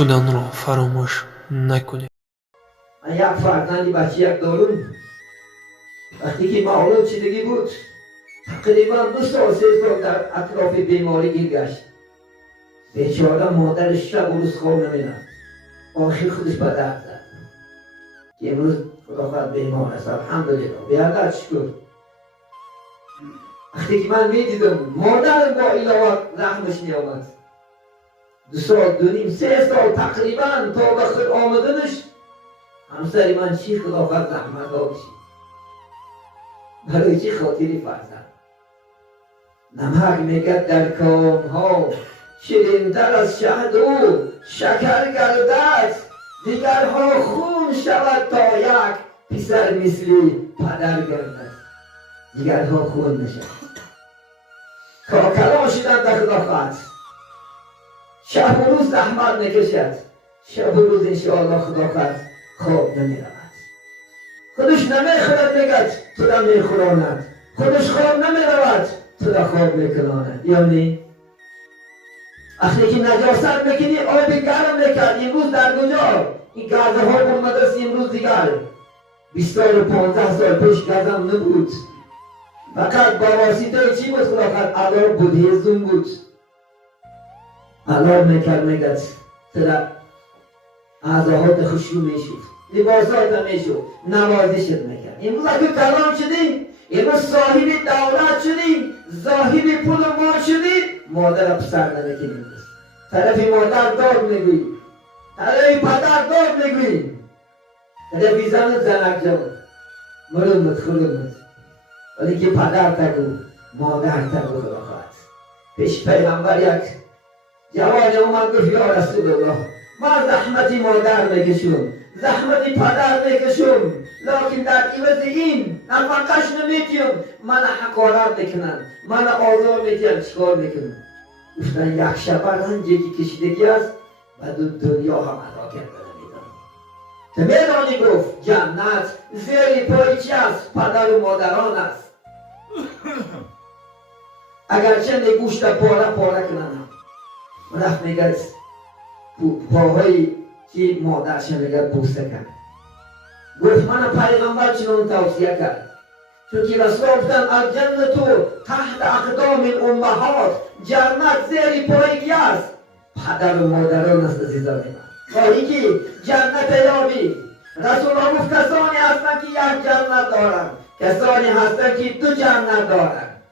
شدن را فراموش نکنید. من یک فرزندی بچه یک دارم. وقتی که مولود شدگی بود تقریبا 2 سال 3 سال در اطراف بیماری گیر گشت. بیچاره مادرش شب و روز خواب نمیرفت. آخر خودش به درد زد که امروز خداوند بیمار است. الحمدلله بیادر شکر. وقتی که من میدیدم مادرم با علاوه رحمش میآمد. 2 سال 2 نیم 3 سال تقریبا تا به خود آمدنش همسر من چی خداوند زحمت ها بشید برای چی خاطری فرزند. نمک میگد در کام ها شیرین‌تر از شهد او شکر گردد، دیگرها خون شود تا یک پسر مثلی پدر گردد. دیگرها خون نشد تا کلام شدن در خداوند. شب و روز زحمت نکشد. شب و روز انشاءالله خداوند خواب نمیرود. خودش نمیخورد میگد تو را میخوراند. خودش خواب نمیرود تو را خواب میکناند. یعنی وقتی که نجاست میکنی آب گرم میکرد. امروز در کجا این گازه ها اومده است. امروز دیگر 20 سال و 15 سال پیش گازم نبود. فقط با واسطه چی بود خداوند؟ علار بودیزم بود. علار میکرد میگد ترا اعضاهات خوشو میشود، لباسات میشود، نوازشت میکرد. امروز اگه کلام شدیم، امروز صاحب دولت شدیم، صاحب پول و مال شدیم، مادر پسر نمیکنیم. طرف مادر داد میگوییم، طرف پدر داد میگوییم، طرف زن زنک جوان مرمت خلومت. ولی که پدر تگو مادر تگو خداوند. پیش پیغمبر یک جوان اومد گفت یا رسول الله من زحمتی مادر میکشم، زحمتی پدر میکشم، لیکن در عوض این نفقش نمیتیم، من حقارت میکنن، من آزار میتیم، چیکار میکنم؟ گفتن یک شب رنجی که کشیدگی است و دنیا هم ادا کرده نمیدانی. تو میدانی گفت جنت زیر پای چی است؟ پدر و مادران است. اگرچه گوشت پاره پاره کنن رفت میگه پاهای که مادرش میگه بوسه کرد. گفت من پیغمبر چنان توصیه کرد چون که رسول گفتن الجنت تحت اقدام الامهات، جنت زیر پای کی است؟ پدر و مادران است. عزیزان من خواهی که جنت یابی رسول الله گفت کسانی هستند که یک جنت دارند، کسانی هستند که 2 جنت دارند.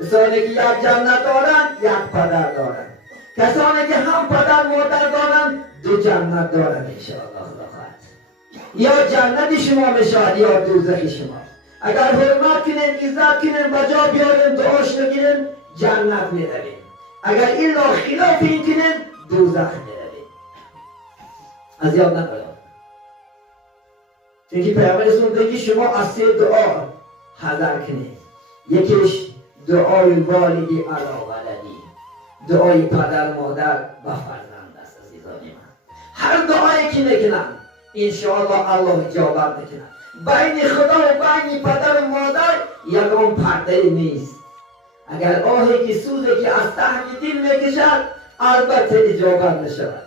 کسانی که یک جنت دارند یک پدر دارند. کسانی که هم پدر مادر دارند 2 جنت دارند انشاءالله خداوند. یا جنت شما میشود یا دوزخ شما. اگر حرمت کنین، عزت کنین، بجا بیارین، دعاش بگیرین جنت میروین. اگر الا خلاف این کنین دوزخ میروین. از یاد نکنید. چون که پیامبر اسلام شما از 3 دعا حذر کنید. یکیش دعای والدی علی ولدی، دعای پدر مادر و فرزند است. عزیزان من هر دعایی که میکنن انشاءالله الله اجابت میکنه. بین خدا و بین پدر و مادر یکم پرده نیست. اگر آهی که سوزی که از ته دل میکشد البته اجابت نشود.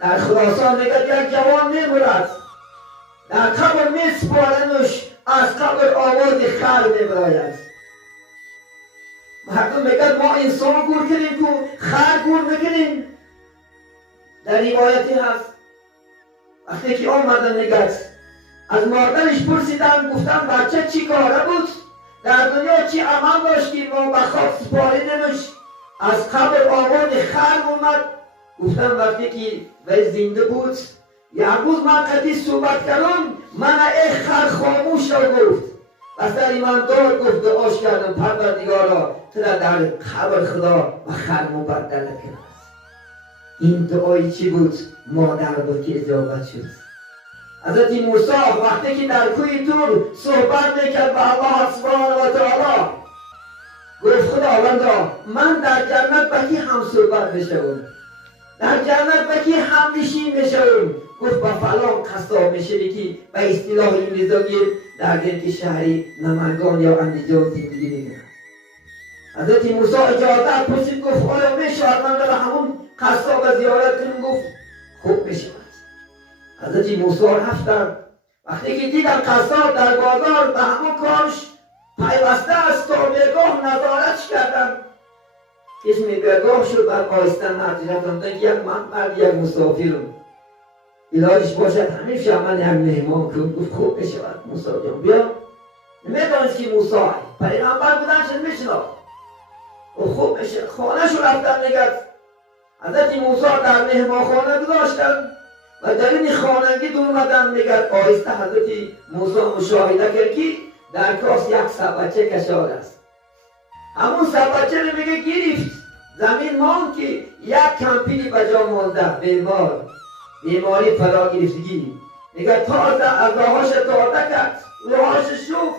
در خراسان میگه یک جوان میمرد در قبر میسپارنش، از قبر آواز خر میبراید. مردم میگن ما انسان گور کنیم که خر گور میکنیم. در روایتی هست وقتی که آمدن نگت از مادرش پرسیدن گفتن بچه چی کاره بود؟ در دنیا چی عمل داشت که ما به خواب سپاریدنش؟ از قبر آواز خر اومد. گفتن وقتی که وی زنده بود یک روز من قدی صحبت کردم من ای خر خاموش را گفت. و سر ایمان دار گفت دعاش کردم پروردگارا تو را در قبر خدا و خر مبدل کنه. این دعای چی بود؟ مادر بود که اجابت شد. حضرت موسی وقتی که در کوی طور صحبت میکرد با الله سبحانه و تعالی گفت خداوندا من در جنت با کی هم صحبت میشم؟ در جنت با کی هم نشین میشم؟ گفت با فلان قصاب میشه که به اصطلاح انگلیسی در دل شهری نمنگان یا اندیجان زندگی میکنن. حضرت موسی اجازت پرسید گفت آیا میشه من در همون قصاب زیارت کنم؟ گفت خوب می شود. حضرت موسی رفتن، وقتی که دیدن قصاب در بازار به همون کارش پیوسته است تا بگاه نظارت کردن، اسم بگاه شد بر آیستن نتیجه که یک مرد یک مسافرم علاجش باشد همیشه من یک مهمان کن. گفت خوب می شود موسی جان بیا. نمیدانست که موسی پیغمبر بودنش میشناخت. خوب میشه خانه شو رفتن نگرد. حضرت موسی در مهمان خانه گذاشتن و در این خانگی دور مدن نگرد. آیسته حضرت موسی مشاهده کرد که در کاس یک سبچه کشاد است. همون سبچه رو میگه گرفت زمین مان که یک کمپینی بجا مانده بیماری فرا گرفتگی. میگه تازه از راهاش تازه کرد، راهاش شوف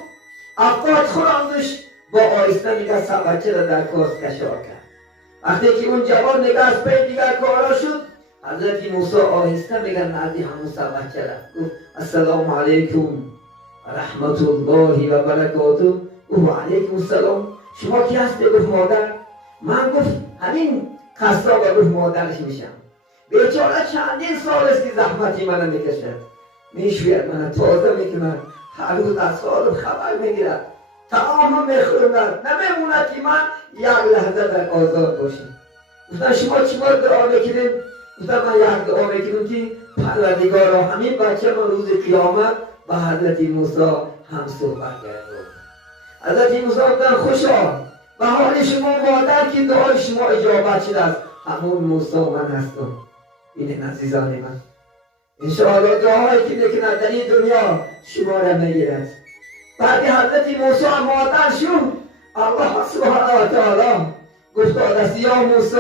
افقاد خوراندش با آیسته میگه سبچه رو در کاس کشاد کرد. وقتی که اون جوان نگه از پی دیگر کارا شد، حضرت موسی آهسته میگه نزدی همون سبچه رفت. گفت السلام علیکم رحمت الله و برکاته. و علیکم السلام، شما کی هستی؟ گفت مادر. من گفت همین قصاب. گفت مادرش میشم. بیچاره چندین سال است که زحمتی منو میکشد، میشوید منو تازه میکنن، هر روز از حالم خبر میگیرد، طعام میخورند، نمیموند که من یک لحظه در آزاد باشم. گفتن شما چیکار دعا میکنید؟ گفتن من یک دعا میکنم که پروردگارا همین بچه ما روز قیامت با حضرت موسی هم صحبت کرد. حضرت موسی گفتن خوشا به حال شما مادر که دعای شما اجابت شده است، همون موسی من هستم. این عزیزان من انشاءالله دعایی که میکنند در این دنیا شما را میگیرد. بعد حضرت موسی مادر شد، الله سبحانه و تعالی گفت است یا موسی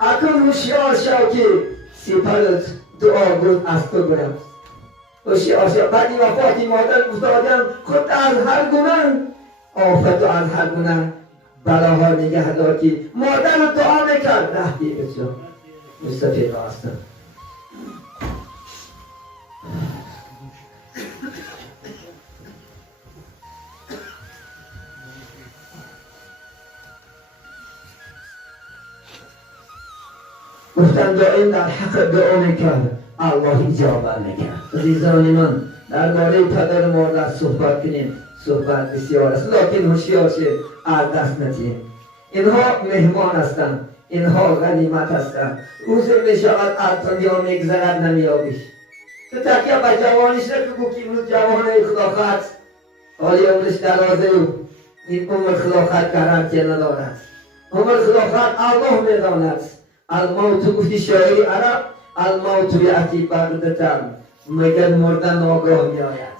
اکنون هوشیار شو که سپرت دعا بود از تو برم. هوشیار شو. بعد وفات مادر گفتادم خود از هر گونه آفت و از هر گونه بلاها نگه دار که مادر رو دعا میکرد. رهتی بچه مصطفی راستم. گفتن دائم در حق دعا میکرد، الله اجابه میکرد. عزیزان من درباره پدر مادر صحبت کنیم، صحبت بسیار است، لیکن هوشیار شید از دست ندهیم. اینها مهمان هستند، اینها غنیمت هستند. روزی میشود از دنیا میگذرد نمیابیش. تو تکیه به جوانیش نکو که امروز جوانه خلاقت حالی عمرش درازه و این عمر خلاقت گارانتی ندارد. عمر خلاقت الله میداند. الموت گفتی شاعری عرب، الموت یأتی بغتة، میگه مردن ناگاه میآید.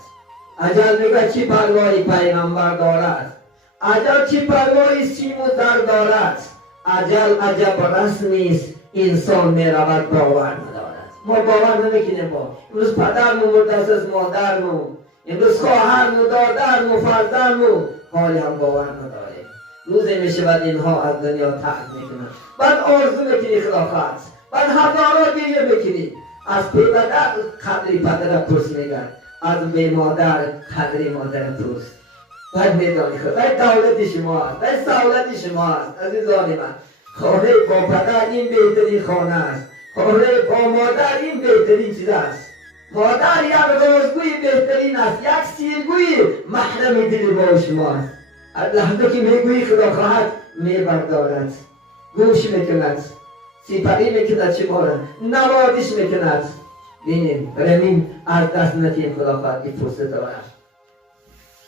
اجل میگه چی پروایی پیغمبر دارد، اجل چی پروایی سیم و زر دارد، اجل عجب رسمی است انسان میرود باور ندارد. ما باور نمیکنیم. ما امروز پدرمو مرده از مادرمو، امروز خواهرمو دادرمو فرزندمو حالی هم باور نداریم. روزی میشود اینها از دنیا ترک میکنند. بعد آرزو میکنی خلافت، بعد هزارا گریه میکنی. از پدر قدری پدر پرس میگن، از بی مادر قدری مادر پرس. بعد میدانی خود باید دولت شماست، باید سهولت شماست. عزیزان من خانه با پدر این بهترین خانه است، خانه با مادر این بهترین چیز است. مادر یک رازگوی بهترین است، یک سیرگوی محرم دل با شماست. از لحظه که میگویی خدا خواهد میبردارد، گوش میکند، سپری میکند شما را، نوازش میکند. بینیم برمین از دست ندهیم خدا خواهد که فرصت دارد.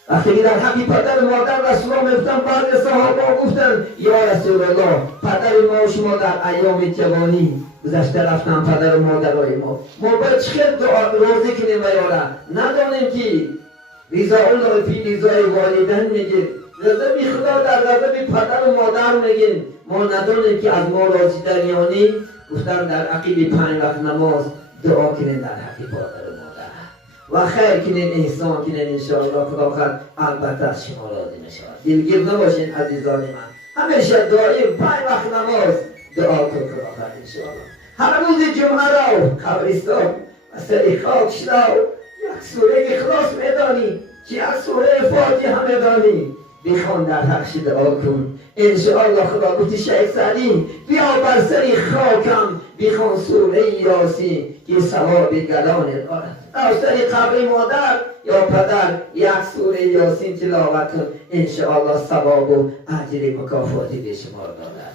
وقتی که در حقی پدر مادر رسول الله میفتن، بعض صحابه گفتن یا رسول الله پدر ما و شما در ایام جوانی گذشته رفتن، پدر و مادرای ما باید چقدر روزی کنیم و یاره ندانیم که رضا الله فی رضای والدین میگه، غضب خدا در غضب پدر و مادر میگیم. ما ندانیم که از ما راضی دریانی. گفتن در عقیب 5 وقت نماز دعا کنیم در حق پدر و مادر و خیر کنیم، احسان کنیم. انشاءالله خدا خواهد البته از شما راضی میشود. دلگیر نباشین عزیزان من، همیشه دائم 5 وقت نماز دعا کن خدا خواهد انشاءالله. هر روز جمعه رو قبرستان و سر خاکش رو یک سوره اخلاص میدانی، که یک سوره فاتحه میدانی، بخوان در حقش دعا کن. انشاءالله خدا گفتی شیخ سعدی بیا بر سری خاکم بخوان سوره یاسین که ثواب گلان دارد. بر سری قبر مادر یا پدر یک سوره یاسین تلاوت کن، انشاءالله ثواب و اجر مکافاتی به شما دارد.